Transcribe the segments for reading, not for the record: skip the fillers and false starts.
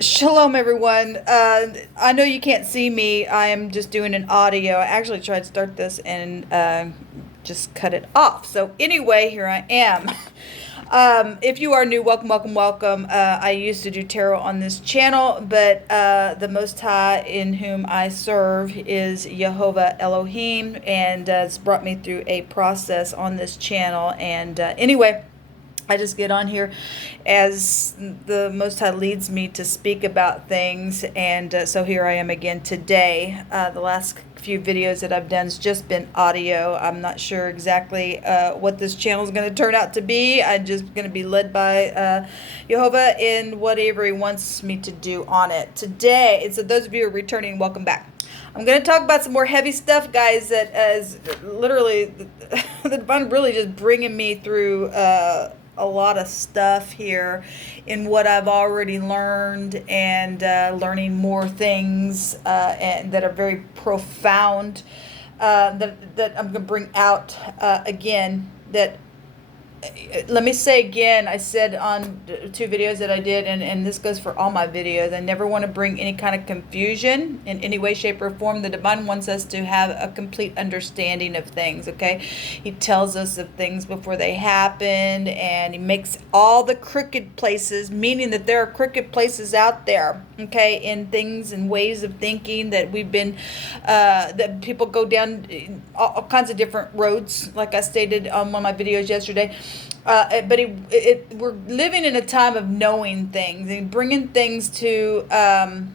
Shalom, everyone. I know you can't see me. I am just doing an audio. I actually tried to start this and just cut it off. So anyway, here I am. If you are new, welcome, welcome, welcome. I used to do tarot on this channel, but the Most High in whom I serve is Jehovah Elohim, and it's brought me through a process on this channel. And anyway, I just get on here as the Most High leads me to speak about things, and so here I am again today. The last few videos that I've done has just been audio. I'm not sure exactly what this channel is going to turn out to be. I'm just going to be led by Jehovah in whatever he wants me to do on it. Today, so those of you who are returning, welcome back. I'm going to talk about some more heavy stuff, guys, that is literally the divine really just bringing me through a lot of stuff here in what I've already learned, and learning more things and that are very profound, that I'm going to bring out again. That let me say again, I said on 2 videos that I did, and this goes for all my videos, I never want to bring any kind of confusion in any way, shape, or form. The divine wants us to have a complete understanding of things, okay? He tells us of things before they happen, and he makes all the crooked places, meaning that there are crooked places out there, okay, in things and ways of thinking that we've been, that people go down all kinds of different roads, like I stated on one of my videos yesterday. But we're living in a time of knowing things and bringing things to our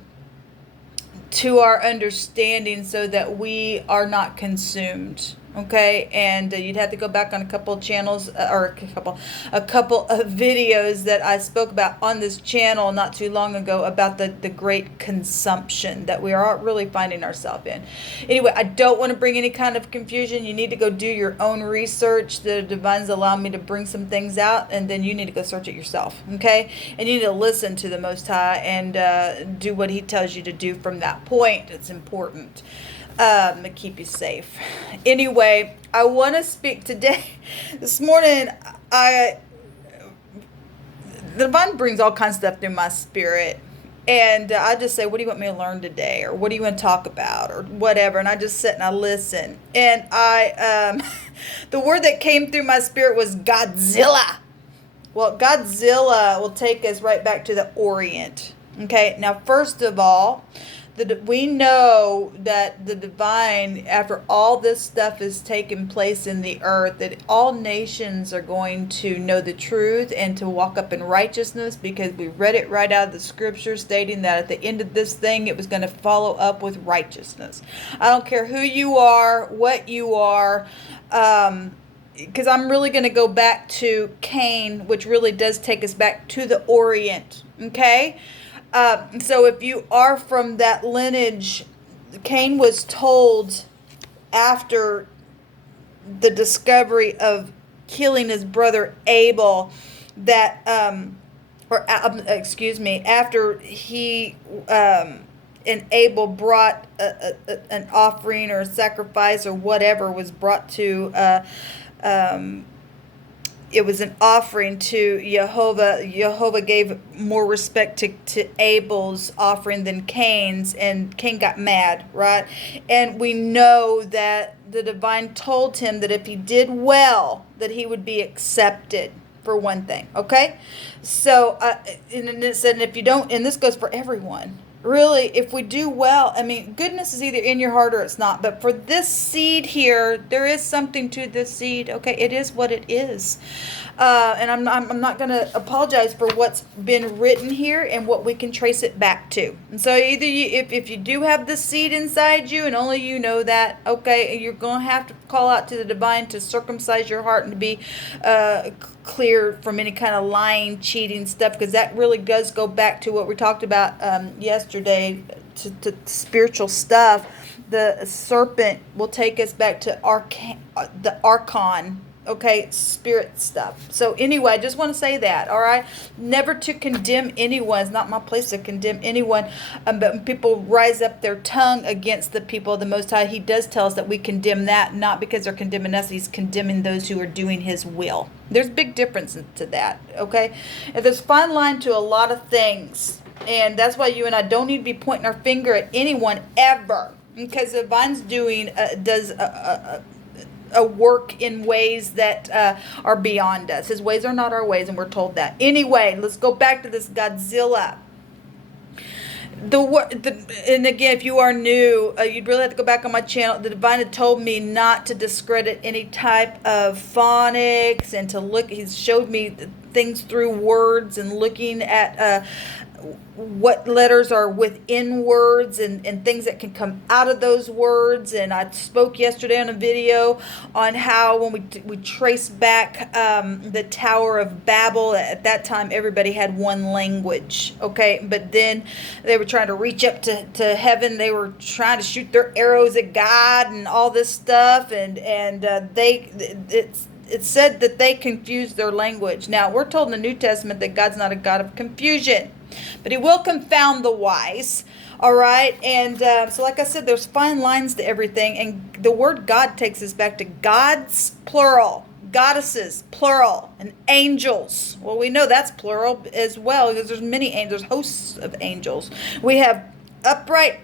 understanding so that we are not consumed. Okay, and you'd have to go back on a couple of channels, or a couple of videos that I spoke about on this channel not too long ago about the great consumption that we are really finding ourselves in. Anyway, I don't want to bring any kind of confusion. You need to go do your own research. The divine's allowed me to bring some things out, and then you need to go search it yourself, okay? And you need to listen to the Most High and do what he tells you to do from that point. It's important. To keep you safe. Anyway, I want to speak today. This morning, the divine brings all kinds of stuff through my spirit, and I just say, what do you want me to learn today, or what do you want to talk about, or whatever, and I just sit and I listen, and the word that came through my spirit was Godzilla. Well, Godzilla will take us right back to the Orient. Okay, now first of all, we know that the divine, after all this stuff has taken place in the earth, that all nations are going to know the truth and to walk up in righteousness, because we read it right out of the scripture stating that at the end of this thing it was going to follow up with righteousness. I don't care who you are, what you are, because I'm really going to go back to Cain, which really does take us back to the Orient, okay? So if you are from that lineage, Cain was told after the discovery of killing his brother Abel that, after he and Abel brought an offering or a sacrifice or whatever was brought to it was an offering to Jehovah. Jehovah gave more respect to Abel's offering than Cain's, and Cain got mad, right? And we know that the divine told him that if he did well, that he would be accepted, for one thing, okay? So, and it said, and if you don't, and this goes for everyone, really, if we do well, I mean, goodness is either in your heart or it's not. But for this seed here, there is something to this seed. Okay, it is what it is. And I'm not going to apologize for what's been written here and what we can trace it back to. And so either if you do have the seed inside you, and only you know that, okay, you're going to have to call out to the divine to circumcise your heart and to be clear from any kind of lying, cheating stuff, because that really does go back to what we talked about yesterday, to spiritual stuff. The serpent will take us back to the archon, okay, spirit stuff. So anyway, I just want to say that, all right? Never to condemn anyone. It's not my place to condemn anyone. But when people rise up their tongue against the people of the Most High, he does tell us that we condemn that, not because they're condemning us. He's condemning those who are doing his will. There's big difference to that, okay? And there's a fine line to a lot of things. And that's why you and I don't need to be pointing our finger at anyone ever. Because the divine's does a work in ways that are beyond us. His ways are not our ways, and we're told that. Anyway, let's go back to this Godzilla. And again, if you are new, you'd really have to go back on my channel. The divine had told me not to discredit any type of phonics and to look. He's showed me things through words and looking at what letters are within words and things that can come out of those words. And I spoke yesterday on a video on how when we trace back the Tower of Babel, at that time everybody had one language, okay? But then they were trying to reach up to heaven. They were trying to shoot their arrows at God and all this stuff, and it's said that they confused their language. Now, we're told in the New Testament that God's not a God of confusion, but he will confound the wise. All right. And so like I said, there's fine lines to everything. And the word God takes us back to gods, plural, goddesses, plural, and angels. Well, we know that's plural as well, because there's many angels, hosts of angels. We have upright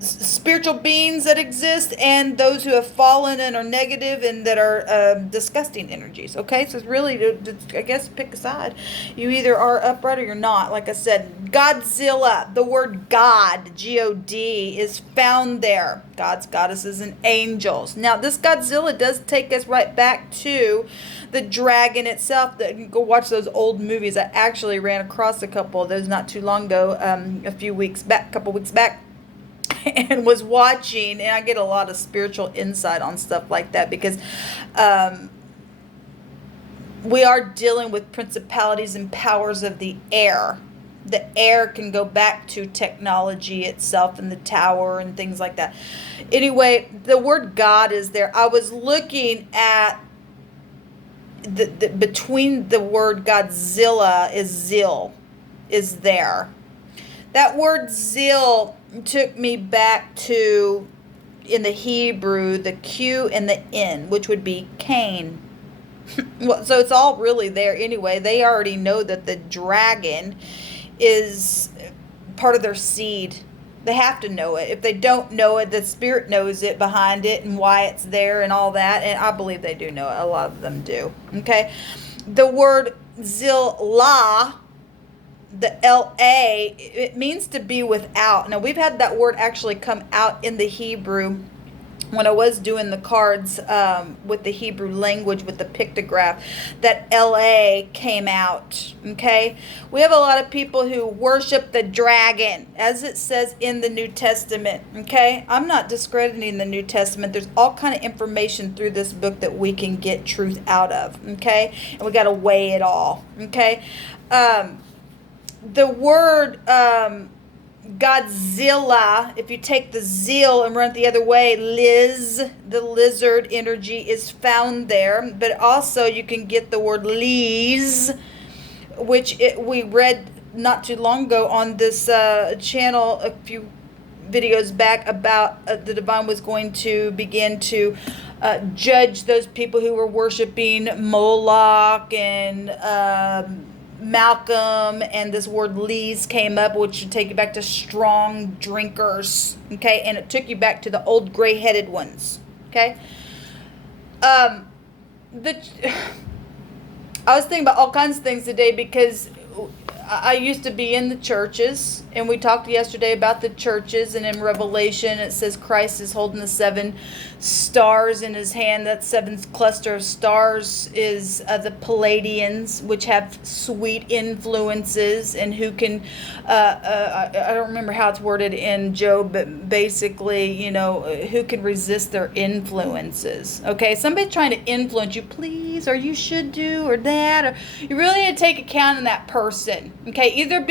spiritual beings that exist, and those who have fallen and are negative and that are disgusting energies. Okay, so it's really, I guess, pick a side. You either are upright or you're not. Like I said, Godzilla, the word God, G-O-D, is found there. Gods, goddesses, and angels. Now, this Godzilla does take us right back to the dragon itself. Go watch those old movies. I actually ran across a couple of those not too long ago, a couple weeks back. And was watching, and I get a lot of spiritual insight on stuff like that, because we are dealing with principalities and powers of the air. The air can go back to technology itself and the tower and things like that. Anyway, the word God is there. I was looking at the between the word Godzilla is Zil is there. That word Zil took me back to, in the Hebrew, the Q and the N, which would be Cain. Well, so it's all really there anyway. They already know that the dragon is part of their seed. They have to know it. If they don't know it, the spirit knows it behind it and why it's there and all that. And I believe they do know it. A lot of them do. Okay. The word Zillah, the L-A, it means to be without. Now, we've had that word actually come out in the Hebrew when I was doing the cards with the Hebrew language, with the pictograph. That L-A came out, okay? We have a lot of people who worship the dragon, as it says in the New Testament, okay? I'm not discrediting the New Testament. There's all kind of information through this book that we can get truth out of, okay? And we got to weigh it all, okay? The word Godzilla, if you take the zeal and run it the other way, Liz, the lizard energy, is found there. But also you can get the word Lees, which we read not too long ago on this channel a few videos back about the divine was going to begin to judge those people who were worshiping Moloch and Malcolm, and this word Lees came up, which should take you back to strong drinkers, okay? And it took you back to the old gray-headed ones, okay? I was thinking about all kinds of things today, because I used to be in the churches, and we talked yesterday about the churches, and in Revelation it says Christ is holding the 7 stars in his hand. That 7th cluster of stars is the Palladians, which have sweet influences, and who can, I don't remember how it's worded in Job, but basically, you know, who can resist their influences. Okay, somebody trying to influence you, please, or you should do, or that, or you really need to take account of that person. Okay, either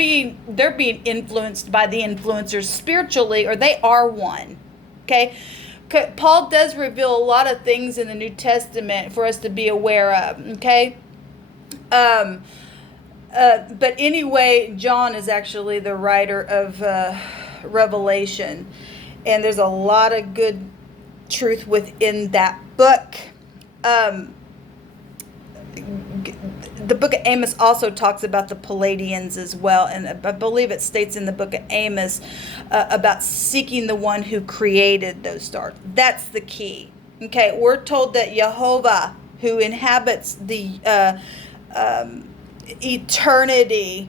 they're being influenced by the influencers spiritually, or they are one. Okay, Paul does reveal a lot of things in the New Testament for us to be aware of. Okay, but anyway, John is actually the writer of Revelation, and there's a lot of good truth within that book. the book of Amos also talks about the Palladians as well. And I believe it states in the book of Amos about seeking the one who created those stars. That's the key. Okay, we're told that Jehovah, who inhabits the eternity,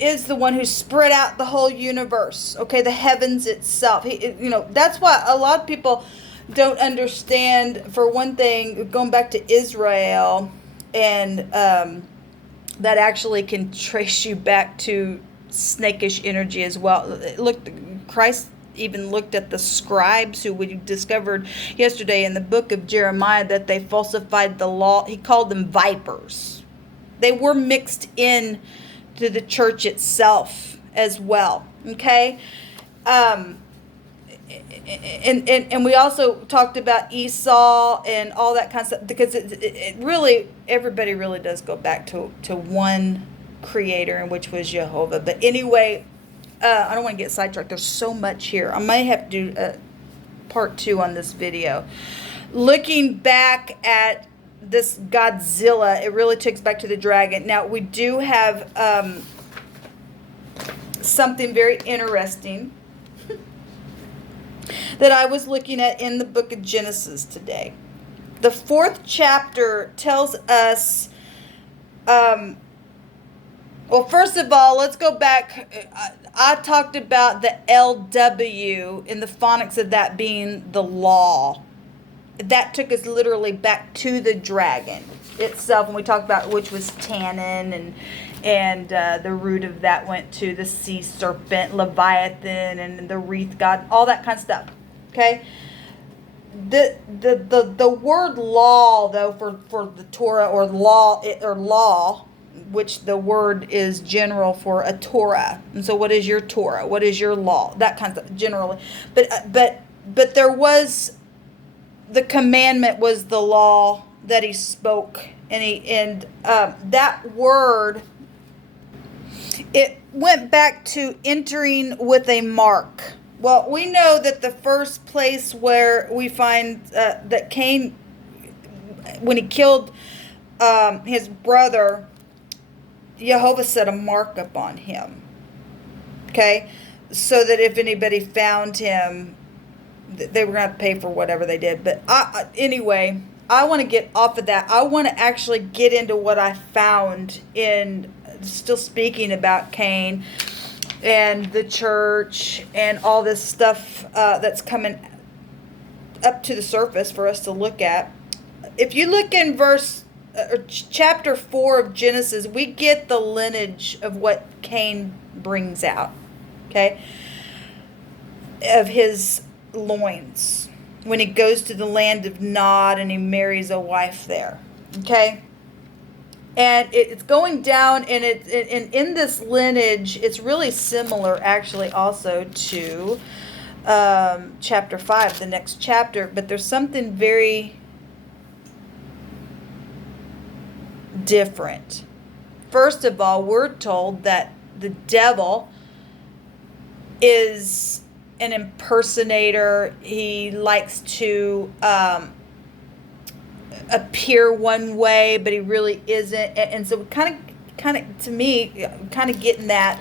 is the one who spread out the whole universe. Okay, the heavens itself. That's why a lot of people don't understand. For one thing, going back to Israel, and that actually can trace you back to snakish energy as well. Christ even looked at the scribes who we discovered yesterday in the book of Jeremiah that they falsified the law. He called them vipers. They were mixed in to the church itself as well. Okay. And we also talked about Esau and all that kind of stuff, because it really, everybody really does go back to one creator, and which was Jehovah. But anyway, I don't want to get sidetracked. There's so much here. I might have to do part 2 on this video. Looking back at this Godzilla, it really takes back to the dragon. Now, we do have something very interesting that I was looking at in the book of Genesis today. The 4th chapter tells us, well, first of all, let's go back. I talked about the LW and the phonics of that being the law. That took us literally back to the dragon itself, and we talked about which was tannin, and the root of that went to the sea serpent, Leviathan, and the wreath god, all that kind of stuff. Okay. The word law, though, for the Torah, or law, which the word is general for a Torah. And so what is your Torah? What is your law? That kind of stuff, generally. But there was, the commandment was the law that he spoke, and that word, it went back to entering with a mark. Well, we know that the first place where we find that Cain, when he killed his brother, Jehovah set a mark upon him. Okay? So that if anybody found him, they were going to have to pay for whatever they did. But anyway, I want to get off of that. I want to actually get into what I found in, still speaking about Cain and the church and all this stuff that's coming up to the surface for us to look at. If you look in chapter 4 of Genesis, we get the lineage of what Cain brings out, okay, of his loins, when he goes to the land of Nod and he marries a wife there, okay. And it's going down, and in this lineage, it's really similar, actually, also to chapter 5, the next chapter. But there's something very different. First of all, we're told that the devil is an impersonator. He likes to appear one way, but he really isn't. And so kind of to me, kind of getting that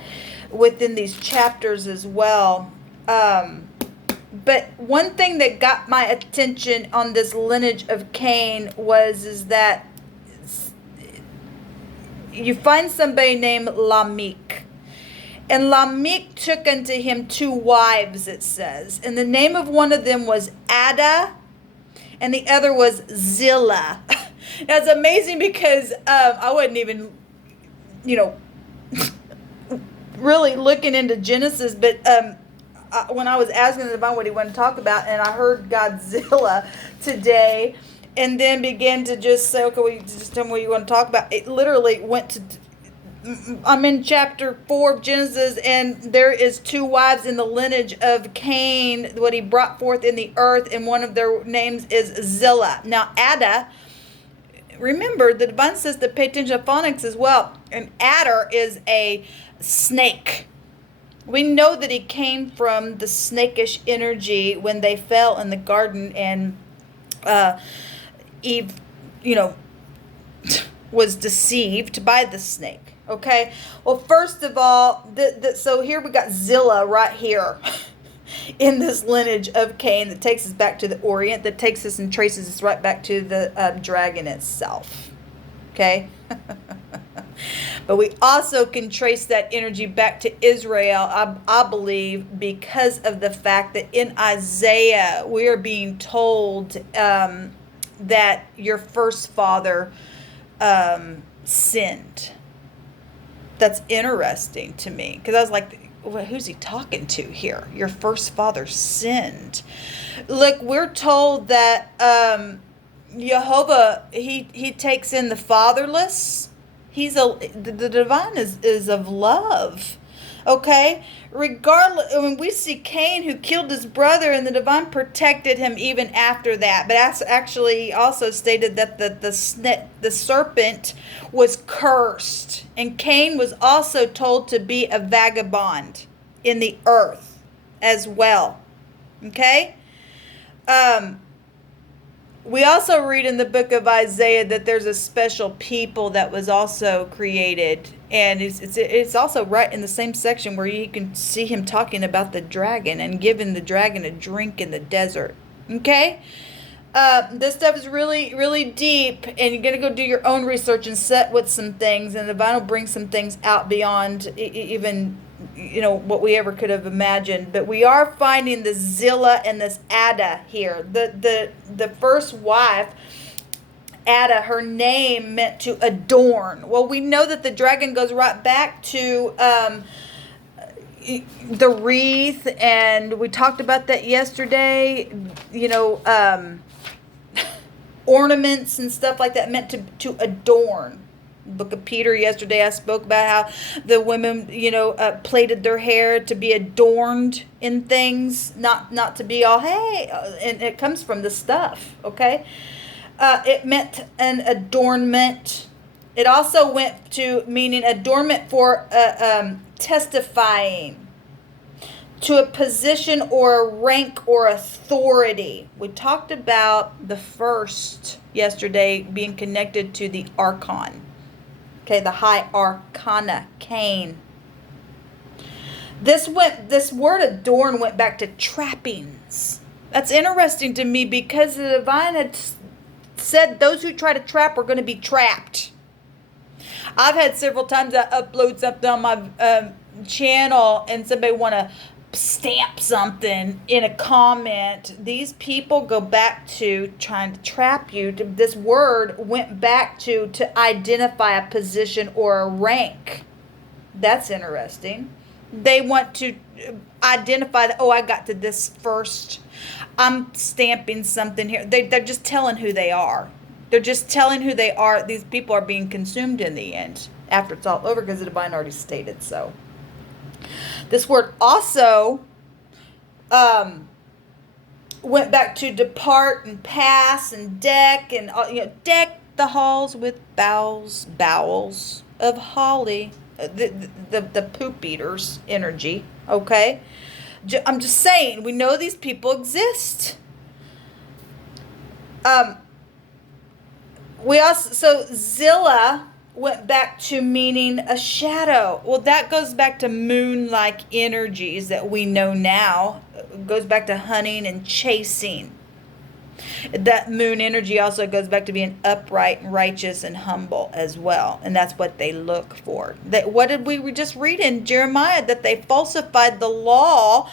within these chapters as well. But one thing that got my attention on this lineage of Cain is that you find somebody named Lamech. And Lamech took unto him 2 wives, it says. And the name of one of them was Ada, and the other was Zillah. Now, it's amazing because I wasn't even, really looking into Genesis, but when I was asking him about what he wanted to talk about, and I heard Godzilla today, and then began to just say, okay, well, you just tell me what you want to talk about. It literally went to, I'm in chapter 4 of Genesis, and there is 2 wives in the lineage of Cain, what he brought forth in the earth, and one of their names is Zillah. Now, Ada, remember, the divine says to pay attention to phonics as well, and adder is a snake. We know that he came from the snakish energy when they fell in the garden, and Eve, was deceived by the snake. Okay. Well, first of all, so here we got Zilla right here in this lineage of Cain that takes us back to the Orient, that takes us and traces us right back to the dragon itself. Okay. But we also can trace that energy back to Israel, I believe, because of the fact that in Isaiah, we are being told that your first father sinned. That's interesting to me, because I was like, well, who's he talking to here? Your first father sinned. Look, we're told that Jehovah, he takes in the fatherless. The divine is of love. Okay? Regardless, when we see Cain who killed his brother, and the divine protected him even after that. But that's actually also stated that the serpent was cursed. And Cain was also told to be a vagabond in the earth as well. Okay? We also read in the book of Isaiah that there's a special people that was also created. And it's also right in the same section where you can see him talking about the dragon and giving the dragon a drink in the desert. Okay? This stuff is really, really deep. And you're going to go do your own research and set with some things. And the Bible brings some things out beyond even what we ever could have imagined. But we are finding the Zilla and this Ada here. The first wife, Ada, her name meant to adorn. Well, we know that the dragon goes right back to the wreath, and we talked about that yesterday. Ornaments and stuff like that meant to adorn. Book of Peter yesterday, I spoke about how the women, plaited their hair to be adorned in things, not to be all, hey, and it comes from the stuff, okay? It meant an adornment. It also went to meaning adornment for testifying to a position or a rank or authority. We talked about the first yesterday being connected to the archon. Okay, the high arcana, Cain. This word adorn went back to trappings. That's interesting to me because the divine had said those who try to trap are going to be trapped. I've had several times I upload something on my channel and somebody want to stamp something in a comment. These people go back to trying to trap you. This word went back to identify a position or a rank. That's interesting. They want to identify that, I got to this first. I'm stamping something here. They're just telling who they are. They're just telling who they are. These people are being consumed in the end after it's all over because the divine already stated so. This word also went back to depart and pass and deck and deck the halls with bowels of holly. The poop eaters energy. Okay, I'm just saying we know these people exist. So Zilla went back to meaning a shadow. Well, that goes back to moon-like energies that we know now. It goes back to hunting and chasing. That moon energy also goes back to being upright and righteous and humble as well. And that's what they look for. What did we just read in Jeremiah? That they falsified the law.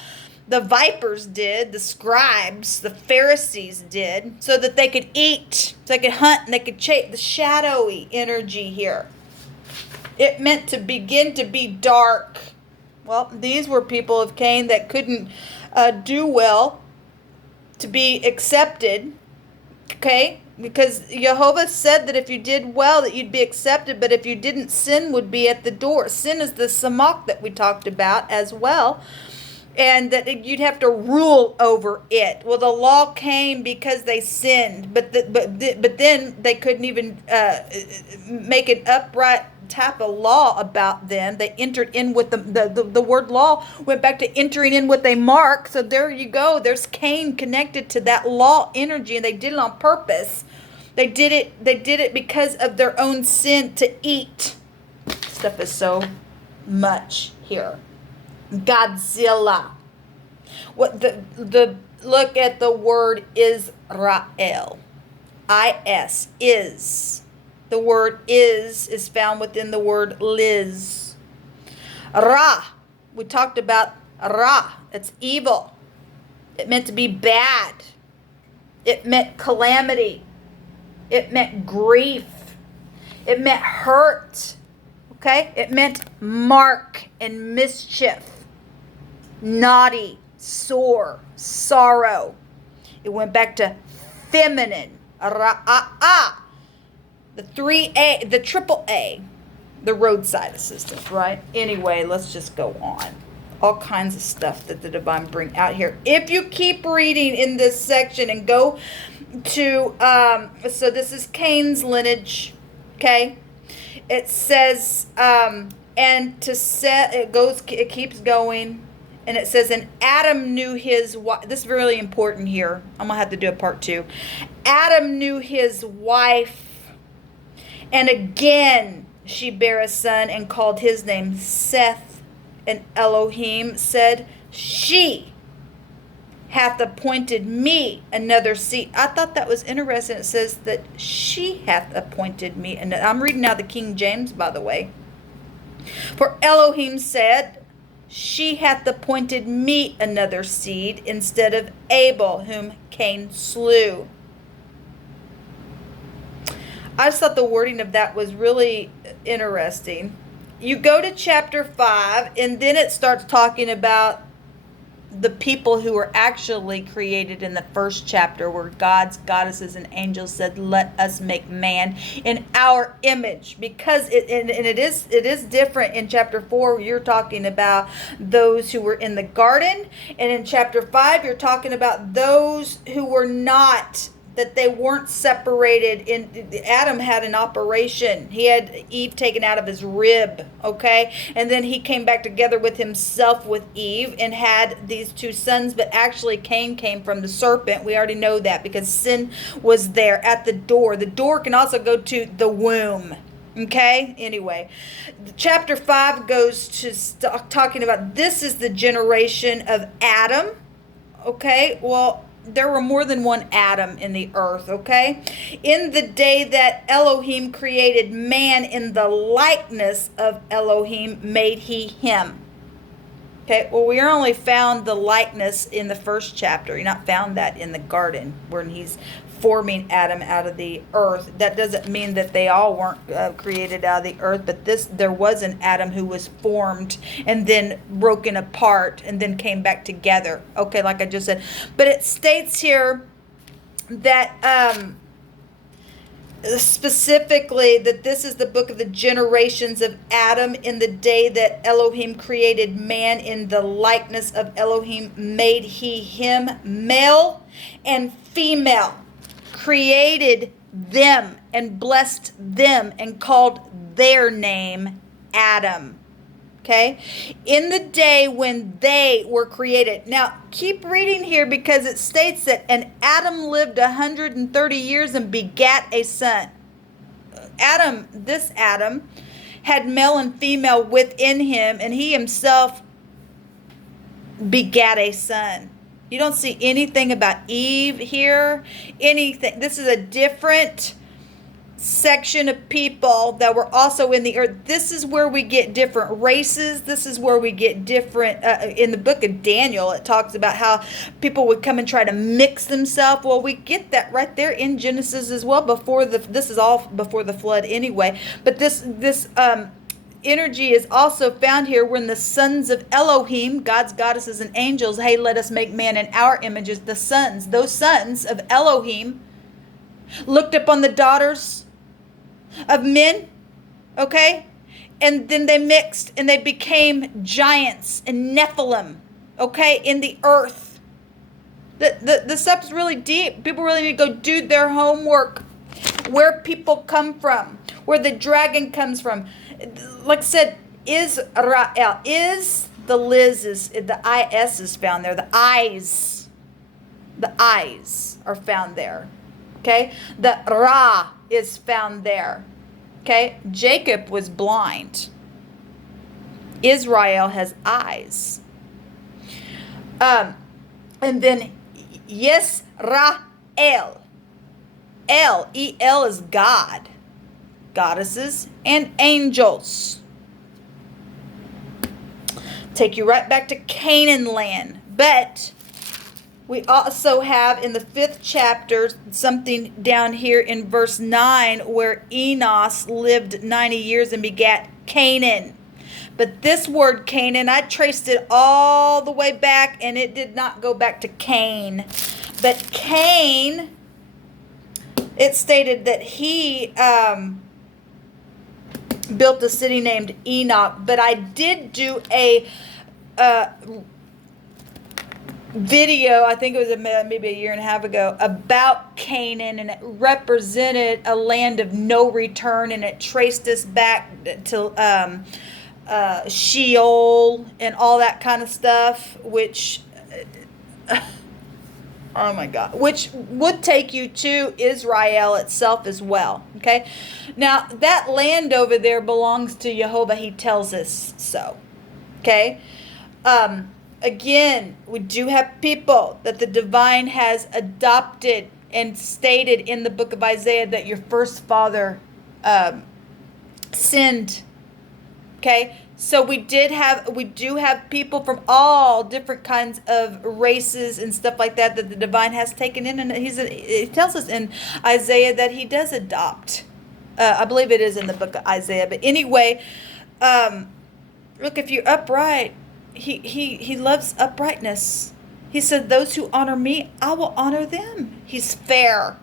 The vipers did, the scribes, the Pharisees did, so that they could eat, so they could hunt, and they could chase. The shadowy energy here. It meant to begin to be dark. Well, these were people of Cain that couldn't do well to be accepted, okay? Because Jehovah said that if you did well, that you'd be accepted, but if you didn't, sin would be at the door. Sin is the samach that we talked about as well. And that you'd have to rule over it. Well, the law came because they sinned, but then they couldn't even make an upright type of law about them. They entered in with the word law went back to entering in with a mark. So there you go. There's Cain connected to that law energy, and they did it on purpose. They did it because of their own sin to eat. Stuff is so much here. Godzilla. What the look at the word Israel. Is. The word is found within the word Liz. Ra. We talked about Ra. It's evil. It meant to be bad. It meant calamity. It meant grief. It meant hurt. Okay? It meant mark and mischief. Naughty, sore, sorrow. It went back to feminine. The 3A, the triple A, the roadside assistance, right? Anyway, let's just go on. All kinds of stuff that the divine bring out here. If you keep reading in this section and go to, so this is Cain's lineage, okay? It says, and to set, it keeps going. And it says, and Adam knew his wife. This is really important here. I'm going to have to do a part 2. Adam knew his wife. And again, she bare a son and called his name Seth. And Elohim said, she hath appointed me another seed. I thought that was interesting. It says that she hath appointed me. And I'm reading now the King James, by the way. For Elohim said, she hath appointed me another seed instead of Abel, whom Cain slew. I just thought the wording of that was really interesting. You go to chapter 5, and then it starts talking about the people who were actually created in the first chapter, where gods, goddesses, and angels said, let us make man in our image. Because it is different. In chapter 4, you're talking about those who were in the garden, and in chapter 5, you're talking about those who were not, that they weren't separated. Adam had an operation. He had Eve taken out of his rib, okay? And then he came back together with himself with Eve and had these 2 sons, but actually Cain came from the serpent. We already know that because sin was there at the door. The door can also go to the womb. Okay, anyway, chapter 5 goes to talking about this is the generation of Adam. Okay, well, there were more than one Adam in the earth, okay? In the day that Elohim created man, in the likeness of Elohim made he him. Okay, well, we only found the likeness in the first chapter. You're not found that in the garden when he's forming Adam out of the earth. That doesn't mean that they all weren't created out of the earth, but there was an Adam who was formed and then broken apart and then came back together. Okay, like I just said. But it states here that specifically that this is the book of the generations of Adam. In the day that Elohim created man, in the likeness of Elohim made he him, male and female. Created them and blessed them and called their name Adam. Okay? In the day when they were created. Now, keep reading here because it states that, and Adam lived 130 years and begat a son. This Adam, had male and female within him, and he himself begat a son. You don't see anything about Eve here. Anything. This is a different section of people that were also in the earth. This is where we get different races. This is where we get different. In the book of Daniel, it talks about how people would come and try to mix themselves. Well, we get that right there in Genesis as well. This is all before the flood anyway. But this energy is also found here when the sons of Elohim, gods, goddesses, and angels, hey, let us make man in our images. Those sons of Elohim looked upon the daughters of men, okay? And then they mixed and they became giants and Nephilim, okay, in the earth. The stuff's really deep. People really need to go do their homework. Where people come from, where the dragon comes from. Like I said, Israel is the Liz is the is found there. The eyes are found there. Okay, the Ra is found there. Okay, Jacob was blind. Israel has eyes. And then Yisrael. El is God, goddesses, and angels. Take you right back to Canaan land. But we also have in the 5th chapter something down here in verse 9 where Enos lived 90 years and begat Canaan. But this word Canaan, I traced it all the way back and it did not go back to Cain. But Cain, it stated that he built a city named Enoch. But I did do a video, I think it was maybe a year and a half ago, about Canaan, and it represented a land of no return, and it traced us back to Sheol and all that kind of stuff, which oh my God, which would take you to Israel itself as well. Okay, now that land over there belongs to Jehovah. He tells us so. Okay. Again, we do have people that the divine has adopted and stated in the book of Isaiah that your first father sinned. Okay, so we do have people from all different kinds of races and stuff like that the divine has taken in, and he tells us in Isaiah that he does adopt. I believe it is in the book of Isaiah, but anyway, look, if you're upright. He loves uprightness. He said, those who honor me, I will honor them. He's fair.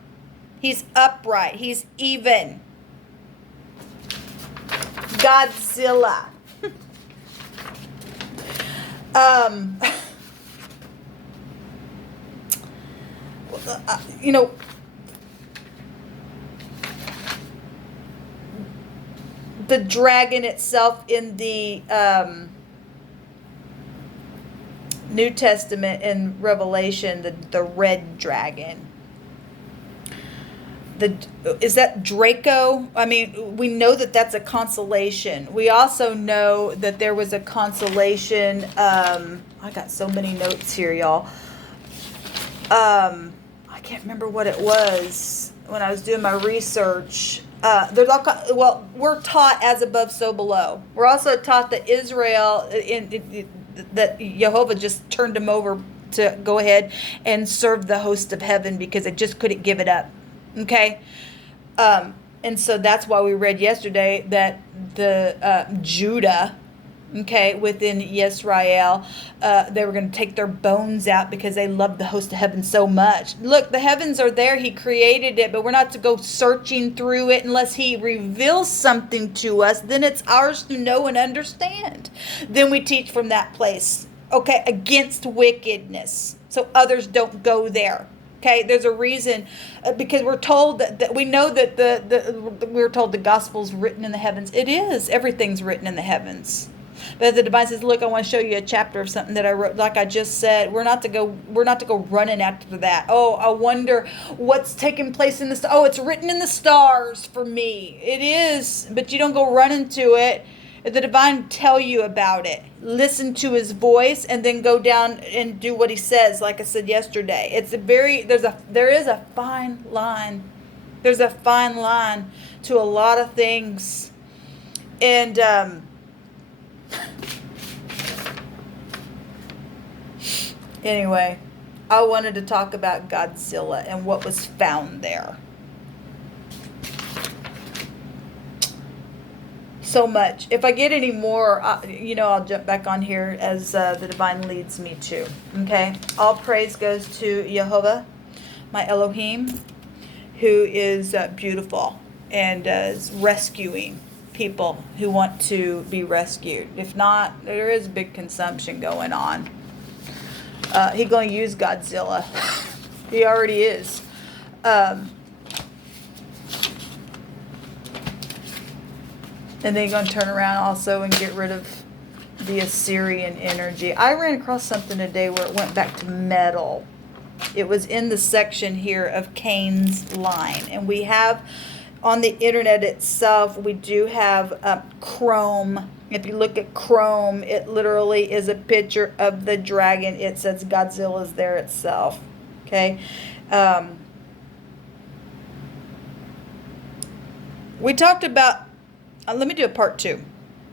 He's upright. He's even. Godzilla. The dragon itself in the New Testament in Revelation, the red dragon. Is that Draco? I mean, we know that that's a constellation. We also know that there was a constellation. I got so many notes here, y'all. I can't remember what it was when I was doing my research. There's all we're taught as above, so below. We're also taught that Israel that Jehovah just turned him over to go ahead and serve the host of heaven because it just couldn't give it up. Okay? And so that's why we read yesterday that the Judah, okay, within Yisrael, they were going to take their bones out because they loved the host of heaven so much. Look, the heavens are there. He created it, but we're not to go searching through it unless he reveals something to us. Then it's ours to know and understand. Then we teach from that place, okay, against wickedness, so others don't go there. Okay, there's a reason, because we're told that we know that we're told the gospel's written in the heavens. It is. Everything's written in the heavens. But the divine says, look, I want to show you a chapter of something that I wrote. Like I just said, we're not to go running after that. Oh, I wonder what's taking place in this. Oh, it's written in the stars for me. It is, but you don't go running to it. The divine tell you about it. Listen to his voice and then go down and do what he says. Like I said yesterday, there is a fine line. There's a fine line to a lot of things. And anyway, I wanted to talk about Godzilla and what was found there. So much. If I get any more, I'll jump back on here as the divine leads me to. Okay? All praise goes to Jehovah, my Elohim, who is beautiful and is rescuing people who want to be rescued. If not, there is big consumption going on. He's going to use Godzilla. He already is. And then he's going to turn around also and get rid of the Assyrian energy. I ran across something today where it went back to metal. It was in the section here of Cain's line. And we have on the internet itself, we do have CROME. If you look at CROME, it literally is a picture of the dragon. It says Godzilla's there itself. Okay. We talked about, let me do a part 2.